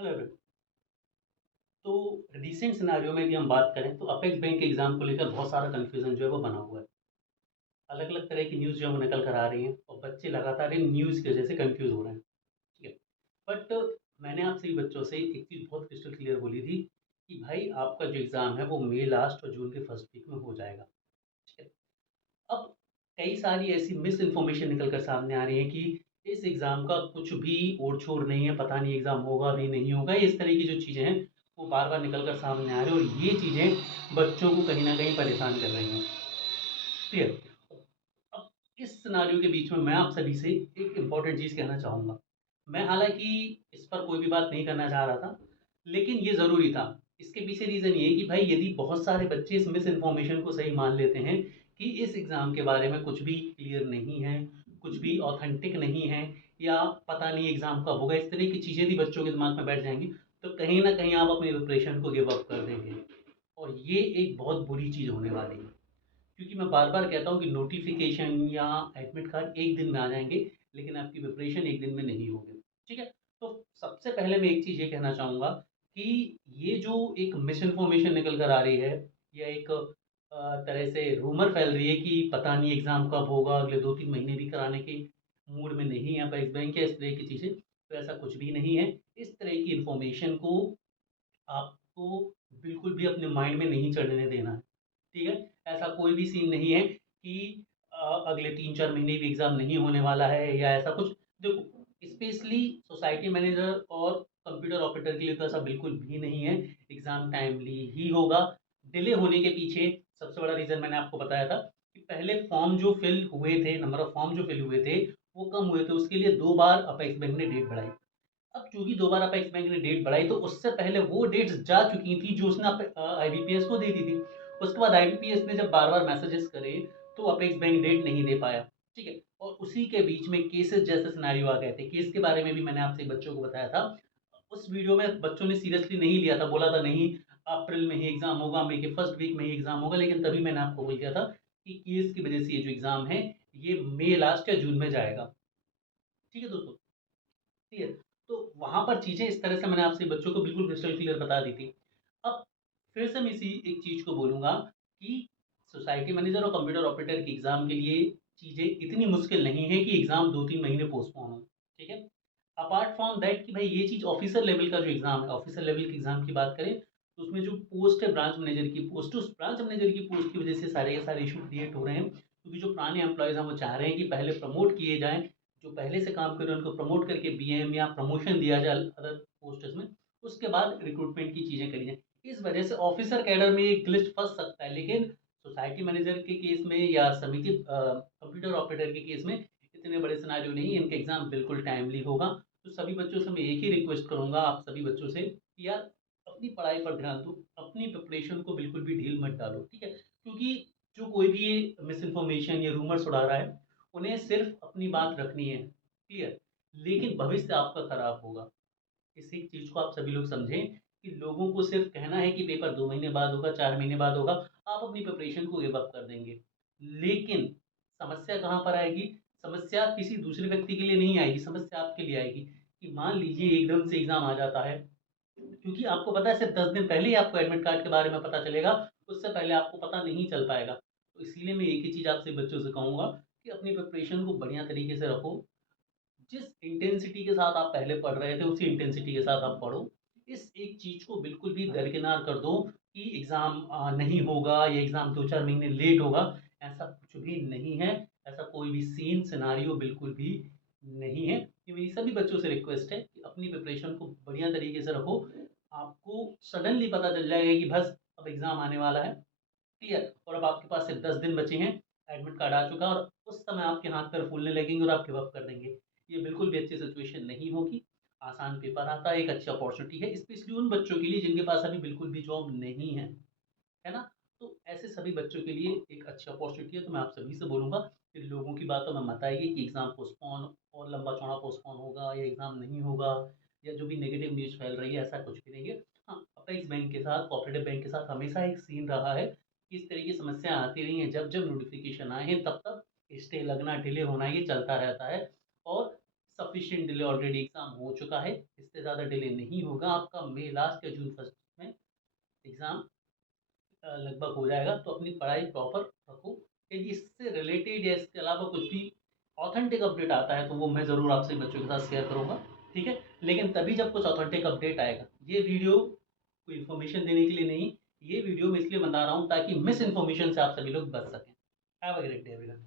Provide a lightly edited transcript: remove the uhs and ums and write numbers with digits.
Hello everyone. तो recent scenario में यदि हम बात करें तो अपेक्स बैंक के एग्ज़ाम को लेकर बहुत सारा कन्फ्यूज़न जो है वो बना हुआ है। अलग-अलग तरह की न्यूज़ जो है वो निकल कर आ रही हैं और बच्चे लगातार इन न्यूज़ की वजह से कन्फ्यूज़ हो रहे हैं। ठीक है। बट मैंने आप सभी बच्चों से एक चीज़ बहुत क्रिस्टल क्लियर बोली थी कि भाई आपका जो एग्ज़ाम है वो मई लास्ट और जून के फर्स्ट वीक में हो जाएगा। ठीक है। अब कई सारी ऐसी मिस इन्फॉर्मेशन निकल कर सामने आ रही है कि इस एग्ज़ाम का कुछ भी ओढ़-छोड़ नहीं है, पता नहीं एग्ज़ाम होगा भी नहीं होगा। इस तरह की जो चीज़ें हैं वो बार-बार निकल कर सामने आ रही हैं और ये चीज़ें बच्चों को कहीं न कहीं परेशान कर रही हैं। ठीक है। अब इस सिनेरियो के बीच में मैं आप सभी से एक इम्पोर्टेंट चीज़ कहना चाहूँगा। मैं हालाँकि इस पर कोई भी बात नहीं करना चाह रहा था, लेकिन ये ज़रूरी था। इसके पीछे रीज़न ये है कि भाई यदि बहुत सारे बच्चे इस मिस इन्फॉर्मेशन को सही मान लेते हैं कि इस एग्ज़ाम के बारे में कुछ भी क्लियर नहीं है, कुछ भी ऑथेंटिक नहीं है या पता नहीं एग्ज़ाम कब होगा, इस तरह की चीज़ें यदि बच्चों के दिमाग में बैठ जाएँगी, तो कहीं न कहीं आप अपनी प्रिपरेशन को गिव अप कर देंगे और ये एक बहुत बुरी चीज़ होने वाली है। क्योंकि मैं बार-बार कहता हूँ कि नोटिफ़िकेशन या एडमिट कार्ड 1 दिन में आ जाएँगे, लेकिन आपकी प्रिपरेशन 1 दिन में नहीं होगी। ठीक है? तो सबसे पहले मैं एक चीज़ ये कहना चाहूँगा कि ये जो एक मिस इन्फॉर्मेशन निकल कर आ रही है या एक तरह से रूमर फैल रही है कि पता नहीं एग्ज़ाम कब होगा, अगले 2-3 महीने भी कराने के मूड में नहीं है अपेक्स बैंक या इस तरह की चीज़ें, तो ऐसा कुछ भी नहीं है। इस तरह की इन्फॉर्मेशन को आपको बिल्कुल भी अपने माइंड में नहीं चढ़ने देना है। ठीक है? ऐसा कोई भी सीन नहीं है कि अगले 3-4 महीने भी एग्ज़ाम नहीं होने वाला है या ऐसा कुछ। देखो, स्पेशली सोसाइटी मैनेजर और कंप्यूटर ऑपरेटर के लिए तो ऐसा बिल्कुल भी नहीं है। एग्ज़ाम टाइमली ही होगा। डिले होने के पीछे सबसे बड़ा रीज़न मैंने आपको बताया था कि पहले फॉर्म जो फिल हुए थे, नंबर ऑफ फॉर्म जो फिल हुए थे, वो कम हुए थे। उसके लिए 2 बार अपेक्स बैंक ने डेट बढ़ाई। अब चूँकि दोबारा अपेक्स बैंक ने डेट बढ़ाई तो उससे पहले वो डेट्स जा चुकी थी जो उसने आईबीपीएस को दे दी थी। उसके बाद आईबीपीएस ने जब बार-बार मैसेजेस करे तो अपेक्स बैंक डेट नहीं दे पाया। ठीक है? और उसी के बीच में केसेस जैसे सिनेरियो आ गए थे। केस के बारे में भी मैंने आपसे बच्चों को बताया था। उस वीडियो में बच्चों ने सीरियसली नहीं लिया था, बोला था नहीं अप्रैल में ही एग्ज़ाम होगा, मई के फर्स्ट वीक में ही एग्ज़ाम होगा, लेकिन तभी मैंने आपको बोल दिया था कि केस की वजह से ये जो एग्ज़ाम है, ये मई लास्ट या जून में जाएगा। ठीक है दोस्तों? ठीक है? तो वहाँ पर चीज़ें इस तरह से मैंने आपसे बच्चों को बिल्कुल क्रिस्टल क्लियर बता दी थी। अब फिर से मैं इसी एक चीज़ को बोलूँगा कि सोसाइटी मैनेजर और कंप्यूटर ऑपरेटर के एग्ज़ाम के लिए चीज़ें इतनी मुश्किल नहीं है कि एग्ज़ाम 2-3 महीने पोस्टपोन हो, ठीक है? अपार्ट फ्रॉम दैट कि भाई ये चीज़ ऑफ़िसर लेवल का जो एग्ज़ाम है, ऑफ़िसर लेवल के एग्ज़ाम की बात करें, तो उसमें जो पोस्ट है ब्रांच मैनेजर की पोस्ट, उस ब्रांच मैनेजर की पोस्ट की वज़ह से सारे के सारे इश्यू क्रिएट हो रहे हैं। क्योंकि जो पुराने एम्प्लॉइज़ हैं, वो चाह रहे हैं कि पहले प्रमोट किए जाएँ, जो पहले से काम कर रहे हैं उनको प्रमोट करके बीएम या प्रमोशन दिया जाए अदर पोस्ट्स में, उसके बाद रिक्रूटमेंट की चीज़ें करी जाएँ। इस वजह से ऑफ़िसर कैडर में एक ग्लिच फँस सकता है, लेकिन सोसाइटी मैनेजर के केस में या समिति कंप्यूटर ऑपरेटर के केस में इतने बड़े सिनेरियो नहीं है, इनका एग्ज़ाम बिल्कुल टाइमली होगा। तो सभी बच्चों से मैं एक ही रिक्वेस्ट करूँगा आप सभी बच्चों से कि यार अपनी पढ़ाई पर ध्यान दो, अपनी प्रिपरेशन को बिल्कुल भी ढील मत डालो, ठीक है? क्योंकि जो कोई भी ये मिस इन्फॉर्मेशन या रूमर्स उड़ा रहा है, उन्हें सिर्फ़ अपनी बात रखनी है, क्लियर? लेकिन भविष्य आपका खराब होगा। इस एक चीज़ को आप सभी लोग समझें कि लोगों को सिर्फ़ कहना है कि पेपर 2 महीने बाद होगा, 4 महीने बाद होगा, आप अपनी प्रिपरेशन को गिव अप कर देंगे। लेकिन समस्या कहाँ पर आएगी? समस्या किसी दूसरे व्यक्ति के लिए नहीं आएगी, समस्या आपके लिए आएगी कि मान लीजिए एकदम से एग्ज़ाम आ जाता है, क्योंकि आपको पता है सिर्फ़ 10 दिन पहले ही आपको एडमिट कार्ड के बारे में पता चलेगा, उससे पहले आपको पता नहीं चल पाएगा। तो इसीलिए मैं एक ही चीज़ आपसे बच्चों से कहूँगा कि अपनी प्रिपरेशन को बढ़िया तरीके से रखो। जिस इंटेंसिटी के साथ आप पहले पढ़ रहे थे, उसी इंटेंसिटी के साथ आप पढ़ो। इस एक चीज़ को बिल्कुल भी दरकिनार कर दो कि एग्ज़ाम नहीं होगा या एग्ज़ाम 2-4 महीने लेट होगा, ऐसा कुछ भी नहीं है। ऐसा कोई भी सीन, सिनेरियो बिल्कुल भी नहीं है। ये मेरी सभी बच्चों से रिक्वेस्ट है कि अपनी प्रिपरेशन को बढ़िया तरीके से रखो। आपको सडनली पता चल जाएगा कि बस अब एग्ज़ाम आने वाला है। क्लियर? और अब आपके पास सिर्फ 10 दिन बचे हैं, एडमिट कार्ड आ चुका है और उस समय आपके हाथ-पैर फूलने लगेंगे और आप गिव अप कर देंगे। ये बिल्कुल भी अच्छी सिचुएशन नहीं होगी। आसान पेपर आता है, एक अच्छी अपॉर्च्युनिटी है, स्पेशली उन बच्चों के लिए जिनके पास अभी बिल्कुल भी जॉब नहीं है ना? तो ऐसे सभी बच्चों के लिए एक अच्छी अपॉर्च्युनिटी है, तो मैं आप सभी से बोलूँगा कि लोगों की बातों में मत आइए कि एग्ज़ाम पोस्टपोन और लंबा-चौड़ा पोस्टपोन होगा या एग्ज़ाम नहीं होगा या जो भी नेगेटिव न्यूज़ फैल रही है, ऐसा कुछ भी नहीं है। हाँ, अपेक्स बैंक के साथ, कोऑपरेटिव बैंक के साथ हमेशा एक सीन रहा है कि इस तरह की समस्या आती रही हैं। जब-जब नोटिफ़िकेशन आए हैं, तब-तब स्टे लगना, डिले होना ये चलता रहता है और सफिशिएंट डिले ऑलरेडी एग्ज़ाम हो चुका है, इससे ज़्यादा डिले नहीं होगा आपका। मई लास्ट या जून फर्स्ट में एग्ज़ाम लगभग हो जाएगा। तो अपनी पढ़ाई प्रॉपर रखो। यदि इससे रिलेटेड या इसके अलावा कुछ भी ऑथेंटिक अपडेट आता है तो वो मैं ज़रूर आपसे बच्चों के साथ शेयर करूँगा, ठीक है? लेकिन तभी जब कुछ ऑथेंटिक अपडेट आएगा। ये वीडियो कोई इन्फॉर्मेशन देने के लिए नहीं, ये वीडियो मैं इसलिए बना रहा हूँ ताकि मिस इन्फॉर्मेशन से आप सभी लोग बच सकें। Have a great day everyone.